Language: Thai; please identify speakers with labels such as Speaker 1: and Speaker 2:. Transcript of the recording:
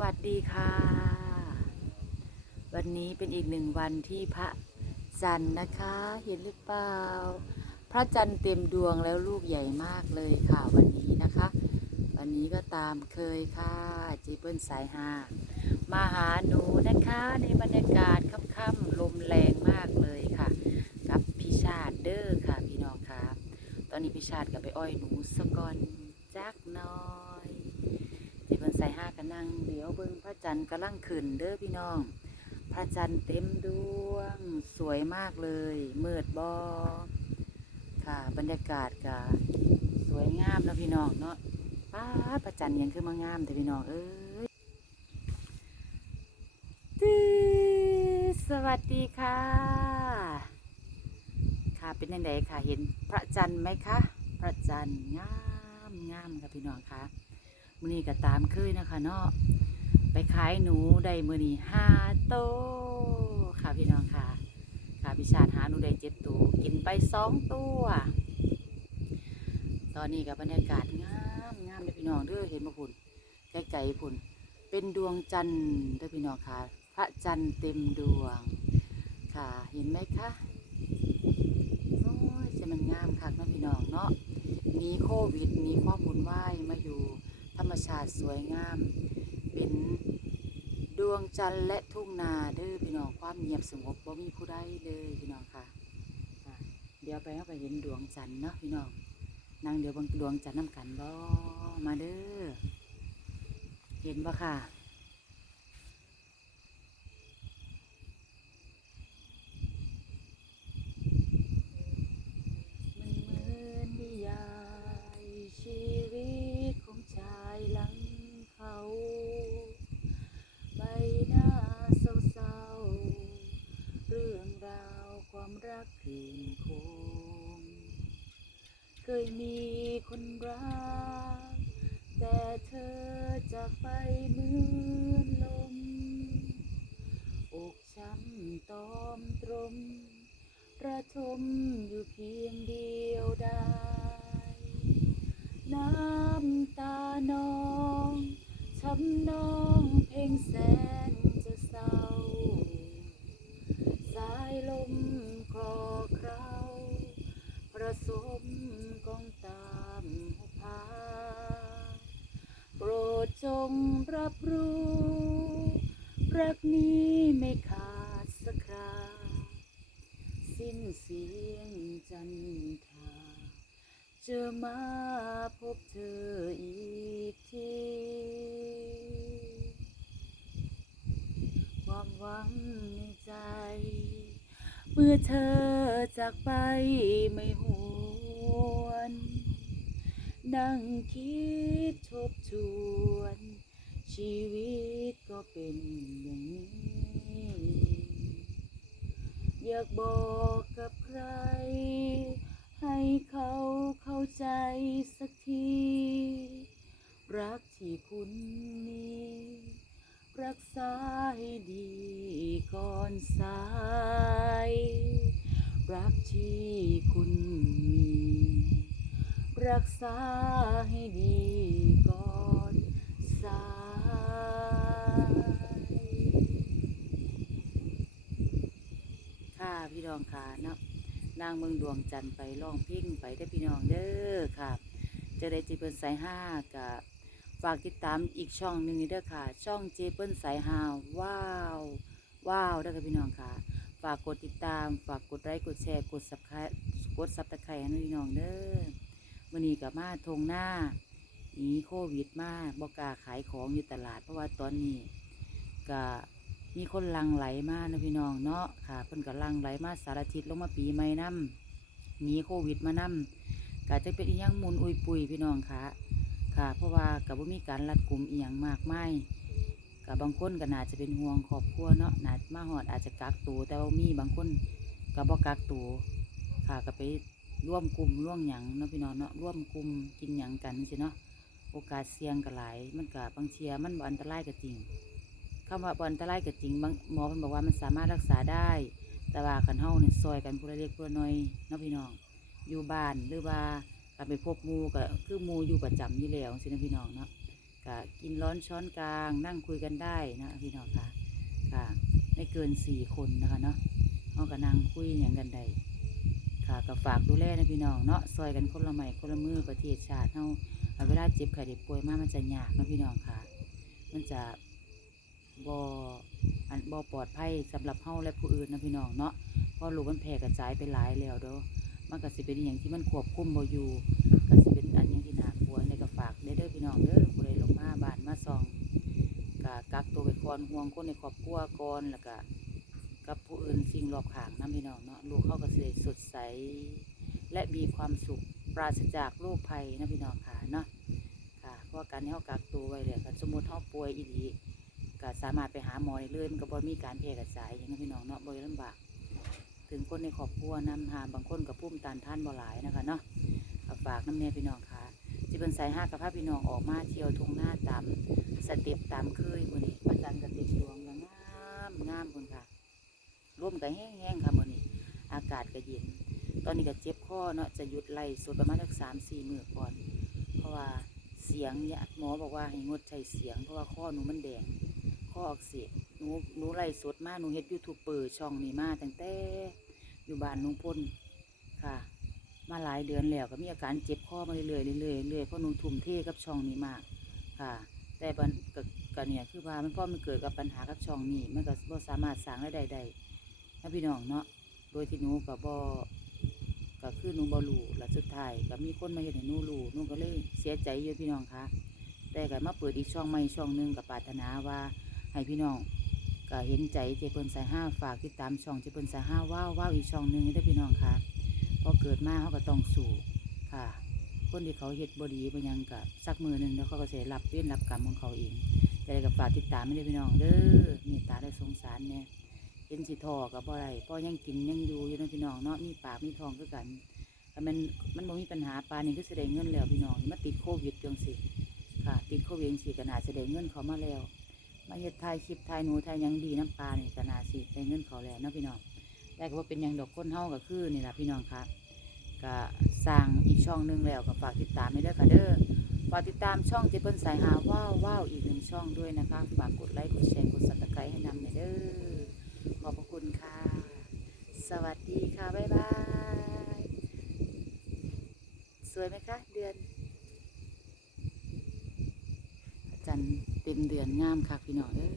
Speaker 1: วัสดีค่ะ วันนี้เป็นอีกหนึ่งวันที่พระจันทร์นะคะ เห็นหรือเปล่า พระจันทร์เต็มดวงแล้วลูกใหญ่มากเลยค่ะวันนี้นะคะ วันนี้ก็ตามเคยค่ะจีเปิ้ลสายฮามาหาหนูนะคะ ในบรรยากาศค่ำๆลมแรงมากเลยค่ะ กับพี่ชาติเด้อค่ะพี่น้องค่ะตอนนี้พี่ชาติกับไปอ้อยหนูสะก่อนจักน้อยที่เพิ่นใส่ห้ากันนั่ งเดี๋ยวเบิ่งพระจันทร์กำลังขึ้นเด้อพี่น้อง พระจันทร์เต็มดวง สวยมากเลยมืดบอค่ะ บรรยากาศก็สวยงามแล้วพี่น้องเนาะป้าพระจันทร์ยังคือมางามแต่พี่น้องเอ้ยสวัสดีค่ะ ค่ะเป็นยังไงค่ะเห็นพระจันทร์ไหมคะ พระจันทร์งามงามค่ะพี่น้องคะ มือนี้ก็ตามคยนนะคะเนาะไปขายหนูได้มือนี้ห้าโตวค่ะพี่น้องค่ะ ค่ะพี่ชาหาหนูได้เจ็ดตัวกินไปสองตัว ตอนนี้กับบรรยากาศงามงามเลยพี่น้องเด้อเห็นบ่พุ่นไกลๆพุ่นเป็นดวงจันทร์เด้อพี่น้องค่ะ พระจันทร์เต็มดวง ค่ะเห็นไหมคะโอ้ยจะมันงามคักเนาะพี่น้องเนาะหนีโควิดหนีความวุ่นวายมาอยู่ธรรมชาติสวยงาม เป็นดวงจันทร์และทุ่งนาเด้อพี่น้องความเงียบสงบบ่มีผู้ใดเลยพี่น้องค่ะเดี๋ยวไปเราไปเห็นดวงจันทร์เนาะพี่น้องนั่งเดี๋ยวบางดวงจันทร์น้ำกันบ่มาเด้อเห็นปะค่ะ มันเหมือนนิยายชีวิตของชายหลังเขา ใบหน้าเศร้าๆ เรื่องราวความ รักคืนคงเคยมีคนรัก แต่เธอจากไปเหมือนลม อกช้ำตอมตรมระทมอยู่เพียงเดียวดายน้ำ งรับรู้ รักนี้ไม่ขาดสักคราสิ้นเสียงจันทราเจอมาพบเธออีกที ความหวังในใจ เมื่อเธอจากไปไม่หวน นั่งคิดทบทวน ชีวิตก็เป็นอย่างนี้ อยากบอกกับใคร ให้เขาเข้าใจสักที รักที่คุณมีรักษาให้ดีก่อนสาย รักที่คุณมี รักษาให้ดีก่อนสาย ค่ะ พี่น้องค่ะเนาะนางเมืองดวงจันทร์ไปล่องพิ้งไปได้พี่น้องเด้อค่ะ จะได้จีเปิ้ลสายห้ากับฝากติดตามอีกช่องหนึ่งนี่เด้อค่ะ ช่องเจเปิ้ลสายห้าว้าวว้าวเด้อค่ะพี่น้องค่ะ ฝากกดติดตาม ฝากกดไลค์กดแชร์กดซับคกดซับตะไคร้ให้พี่น้องเด้อมื่อนี้กับมาทงหน้าหนีโควิดมาบอกกาขายของอยู่ตลาด เพราะว่าตอนนี้ก็ มีคนลังไหลมานะพี่น้องเนาะค่ะเพิ่นก็ลังไหลมาสารทิศลงมาปีใหม่นํหนีโควิดมานํก็จะเป็นอีหยังมุนอุยปุยพี่น้องค่ะ ค่ะ เพราะว่ากับว่ามีการรัดกลุ่มอีหยังมากมายกับบางคนก็น่าจะเป็นห่วงครอบครัวเนาะน่ามาหอดอาจจะกักตัวแต่ว่ามีบางคนก็บ่กักตัวค่ะก็ไปร่วมกลุ่มร่วมหยังเนาะพี่น้องเนาะร่วมกลุ่มกินหยังกันสิเนาะโอกาสเสี่ยงก็หลาย มันก็บางเชียมันบ่อันตรายก็จริง คำว่าบอันตรายก็จริงบางหมอมันบอกว่ามันสามารถรักษาได้ แต่ว่าคันเฮาเนี่ยซอยกันผู้ละเล็กผู้ละน้อยเนาะพี่น้อง อยู่บ้านหรือว่าการไปพบหมูก็คือหมูอยู่ประจำอยู่แล้วสินะพี่น้องเนาะก็กินร้อนช้อนกลาง นั่งคุยกันได้นะพี่น้องค่ะค่ะไม่เกินสี่คนนะคะเนาะเขาก็นั่งคุยอย่างกันได้ค่ะก็ฝากดูแลนะพี่น้องเนาะซอยกันคนละไม้คนละมือประเทศชาติเฮาเอาเวลาเจ็บไข้ได้ป่วยมามันจะยากนะพี่น้องค่ะ มันจะ บ่อันบ่ปลอดภัยสำหรับเฮาและผู้อื่นนะพี่น้องเนาะเพราะลูกมันแพร่กระจายไปหลายแล้วเด้อมันก็สิเป็นอย่างที่มันควบคุมบ่อยู่ก็สิเป็นอันหยังที่น่ากลัวในก็ฝากเด้อเด้อพี่น้องเด้อผู้ใดลงมาบ้านมาซองก็กักตัวไว้ก่อนห่วงคนในครอบครัวก่อนแล้วก็กับผู้อื่นสิ่งรอบข้างนํพี่น้องเนาะลูกเขาก็สิสดใส และมีความสุขปราศจากโรคภัยนะพี่น้องค่ะเนาะค่ะเพราะการที่เขากักตัวไว้เลยคันสมมติเขาป่วยอีหลี ก็สามารถไปหาหมอได้เลยมันก็บ่มีการแพร่กระจายอย่างนั้พี่น้องเนาะบ่ได้ลำบาก ถึงคนในครอบครัวนำหาบางคนกับพุ่มตานท่านบ่หลายนะคะเนาะฝากน้ำแน่พี่น้องค่ะจิเป็นสายห้ากับพาพี่น้องออกมาเที่ยวทุ่งหน้าตามสเต็ปตามเคยมื้อนี้ประจันกับเต็มดวงงามงามคนค่ะร่วมก็แห้งๆค่ะมื้อนี้อากาศก็เย็น ตอนนี้ก็เจ็บคอเนาะจะหยุดไล่สดประมาณสักสามสี่มือก่อน เพราะว่าเสียงเนี่ยหมอบอกว่าให้งดใช้เสียงเพราะว่าข้อหนูมันแดง ข้ออักเสบหนูหนูไล่สดมาหนูเฮ็ดยูทูบเปิดช่องนี้มาตั้งแต่อยู่บ้านลุงพลค่ะ มาหลายเดือนแล้วก็มีอาการเจ็บคอมาเรื่อยๆเรื่อยๆเรื่อยเพราะหนูทุ่มเทกับช่องนี้มากค่ะ แต่ปัญกก็เนี่ยคือว่ามันพ่อมันเกิดกับปัญหากับช่องนี้มันก็บ่สามารถสร้างได้ได้นะพี่น้องเนาะโดยที่หนูก็บ่ก็คือหนูบอลูและสุดท้ายก็มีคนมาเห็นให้หนูรู้หนูก็เลยเสียใจอยู่พี่น้องคะแต่ก็มาเปิดอีกช่องใหม่ช่องหนึ่งกับปรารถนาว่า ให้พี่น้องก็เห็นใจเจเปิลสายห้าฝากติดตามช่องเจเปิลสายห้าว้าวว้าวอีกช่องหนึ่งให้ได้พี่น้องคะพอเกิดมาเขาก็ต้องสู้ค่ะ คนที่เขาเฮ็ดบดีไปยังกับสักมือหนึ่งแล้วเขาก็จะได้รับเว้นรับกรรมของเขาเองจะได้กับฝากติดตามไม่ได้พี่น้องเด้อเมตตาและสงสารเนี่ยเห็นสิทอกับบ่ไรพ่อยังกินยังอยู่อยู่นะพี่น้องเนาะมีปากมีทองคือกันแต่มันมันบ่มีปัญหาปลานนี้ก็แสดงเงินแล้วพี่น้องมาติดโควิดจังสิค่ะ ติดโควิดจังสิก็น่าแสดงเงินเขามาแล้ว มาเฮ็ดถ่ายคลิปถ่ายหนูถ่ายยังดีน้ำปลานี่กนาสิได้เงินเขาแล้วเนาะพี่น้องแต่ก็ว่าเป็นยังดอกคนเฮาก็คือนี่แหละพี่น้องคะก็สร้างอีกช่องหนึงแล้วก็ฝากติดตามให้เด้อค่ะเด้อฝากติดตามช่องเจเปิ้ลสายหาว้าวว้าวอีกหนึ่งช่องด้วยนะคะ ฝากกดไลค์กดแชร์กดซับสไครต์ให้นำหน่อยเด้อขอบพระคุณค่ะ สวัสดีค่ะ บ๊ายบาย สวยไหมคะ เดือน จันทร์ เต็มเดือนงามค่ะพี่น้องเอ้ย